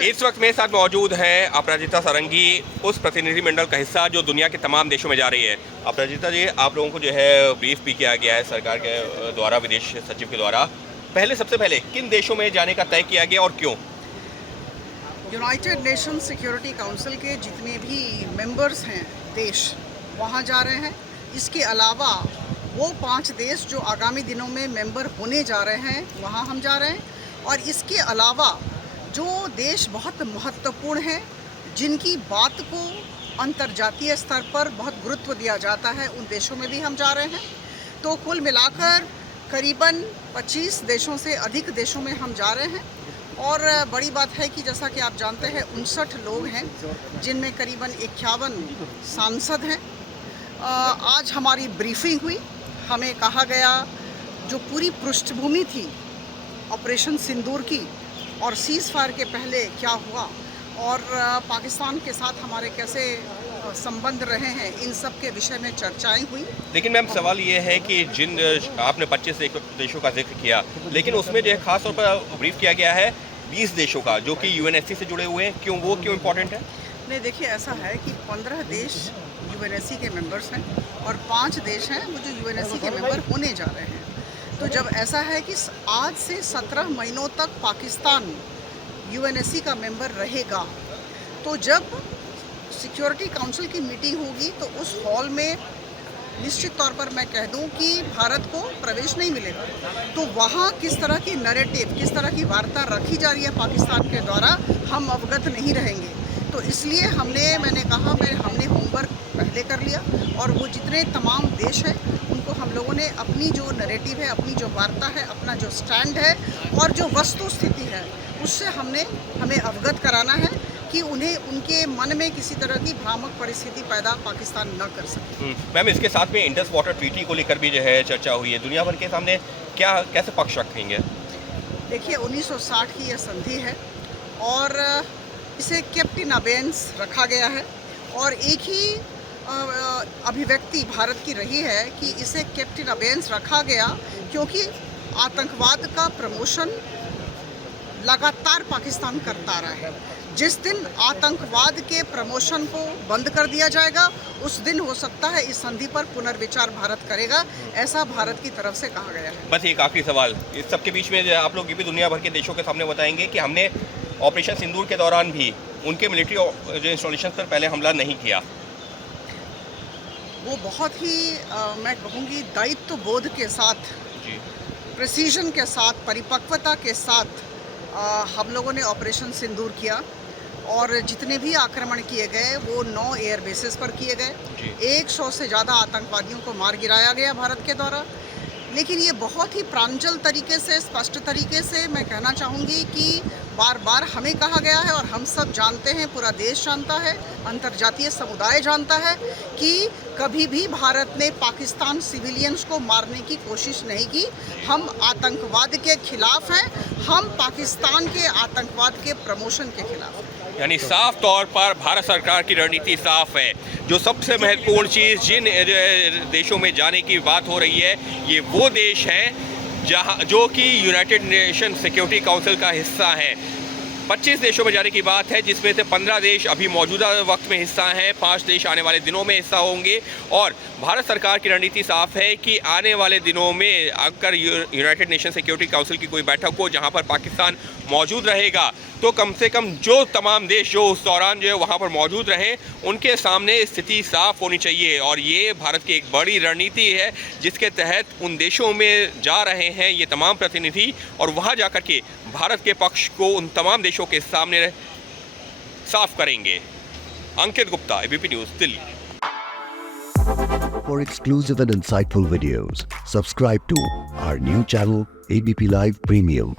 इस वक्त मेरे साथ मौजूद हैं अपराजिता सारंगी, उस प्रतिनिधिमंडल का हिस्सा जो दुनिया के तमाम देशों में जा रही है। अपराजिता जी, आप लोगों को जो है ब्रीफ भी किया गया है सरकार के द्वारा, विदेश सचिव के द्वारा। सबसे पहले किन देशों में जाने का तय किया गया और क्यों? यूनाइटेड नेशन सिक्योरिटी काउंसिल के जितने भी मेंबर्स हैं देश, वहाँ जा रहे हैं। इसके अलावा वो 5 देश जो आगामी दिनों में मेंबर होने जा रहे हैं, वहाँ हम जा रहे हैं। और इसके अलावा जो देश बहुत महत्वपूर्ण हैं, जिनकी बात को अंतर्जातीय स्तर पर बहुत गुरुत्व दिया जाता है, उन देशों में भी हम जा रहे हैं। तो कुल मिलाकर करीबन 25 देशों से अधिक देशों में हम जा रहे हैं। और बड़ी बात है कि जैसा कि आप जानते हैं 59 लोग हैं, जिनमें करीबन 51 सांसद हैं। आज हमारी ब्रीफिंग हुई, हमें कहा गया जो पूरी पृष्ठभूमि थी ऑपरेशन सिंदूर की और सीज़ फायर के पहले क्या हुआ और पाकिस्तान के साथ हमारे कैसे संबंध रहे हैं, इन सब के विषय में चर्चाएं हुई। लेकिन मैम, सवाल ये है कि जिन आपने 25 देशों का जिक्र किया, लेकिन उसमें जो है खास तौर पर ब्रीफ किया गया है 20 देशों का, जो कि यूएनएससी से जुड़े हुए हैं। क्यों इम्पोर्टेंट है? नहीं, देखिए ऐसा है कि 15 देश यूएनएससी के मेंबर्स हैं और 5 देश हैं वो जो यूएनएससी के मेंबर होने जा रहे हैं। तो जब ऐसा है कि आज से 17 महीनों तक पाकिस्तान यूएनएससी का मेंबर रहेगा, तो जब सिक्योरिटी काउंसिल की मीटिंग होगी तो उस हॉल में निश्चित तौर पर मैं कह दूं कि भारत को प्रवेश नहीं मिलेगा। तो वहाँ किस तरह की नैरेटिव, किस तरह की वार्ता रखी जा रही है पाकिस्तान के द्वारा, हम अवगत नहीं रहेंगे। तो इसलिए हमने होमवर्क पहले कर लिया और वो जितने तमाम देश हैं उनको हम लोगों ने अपनी जो नैरेटिव है, अपनी जो वार्ता है, अपना जो स्टैंड है और जो वस्तु स्थिति है, उससे हमें अवगत कराना है कि उन्हें उनके मन में किसी तरह की भ्रामक परिस्थिति पैदा पाकिस्तान न कर सके। मैम, इसके साथ में इंडस वाटर ट्रीटी को लेकर भी जो है चर्चा हुई है। दुनिया भर के सामने कैसे पक्ष रखेंगे? देखिए, 1960 की यह संधि है और इसे केप्ट इन अबेयंस रखा गया है और एक ही अभिव्यक्ति भारत की रही है कि इसे केप्ट इन अबेयंस रखा गया क्योंकि आतंकवाद का प्रमोशन लगातार पाकिस्तान करता रहा है। जिस दिन आतंकवाद के प्रमोशन को बंद कर दिया जाएगा, उस दिन हो सकता है इस संधि पर पुनर्विचार भारत करेगा, ऐसा भारत की तरफ से कहा गया है। बस एक आखिरी सवाल, इस सब के बीच में आप लोग ये भी दुनिया भर के देशों के सामने बताएंगे कि हमने ऑपरेशन सिंदूर के दौरान भी उनके मिलिट्री जो इंस्टॉलेशन पर पहले हमला नहीं किया। वो बहुत ही मैं कहूँगी दायित्व बोध के साथ, प्रिसीजन के साथ, परिपक्वता के साथ हम लोगों ने ऑपरेशन सिंदूर किया और जितने भी आक्रमण किए गए वो 9 एयर बेसेस पर किए गए। 100 से ज़्यादा आतंकवादियों को मार गिराया गया भारत के द्वारा। लेकिन ये बहुत ही प्रांजल तरीके से, स्पष्ट तरीके से मैं कहना चाहूँगी कि बार बार हमें कहा गया है और हम सब जानते हैं, पूरा देश जानता है, अंतर्जातीय समुदाय जानता है कि कभी भी भारत ने पाकिस्तान सिविलियंस को मारने की कोशिश नहीं की। हम आतंकवाद के खिलाफ हैं, हम पाकिस्तान के आतंकवाद के प्रमोशन के खिलाफ हैं। यानी साफ तौर पर भारत सरकार की रणनीति साफ है। जो सबसे महत्वपूर्ण चीज़ जिन देशों में जाने की बात हो रही है, ये वो देश हैं जो कि यूनाइटेड नेशन सिक्योरिटी काउंसिल का हिस्सा है। 25 देशों में जाने की बात है, जिसमें से 15 देश अभी मौजूदा वक्त में हिस्सा हैं, 5 देश आने वाले दिनों में हिस्सा होंगे। और भारत सरकार की रणनीति साफ है कि आने वाले दिनों में अगर यूनाइटेड नेशन सिक्योरिटी काउंसिल की कोई बैठक हो जहां पर पाकिस्तान मौजूद रहेगा, तो कम से कम जो तमाम देश जो उस दौरान जो है वहाँ पर मौजूद रहें, उनके सामने स्थिति साफ होनी चाहिए। और ये भारत की एक बड़ी रणनीति है जिसके तहत उन देशों में जा रहे हैं ये तमाम प्रतिनिधि और वहाँ जाकर के भारत के पक्ष को उन तमाम देशों के सामने साफ करेंगे। Ankit Gupta, ABP News, Delhi. For exclusive and insightful videos, subscribe to our new channel ABP Live Premium.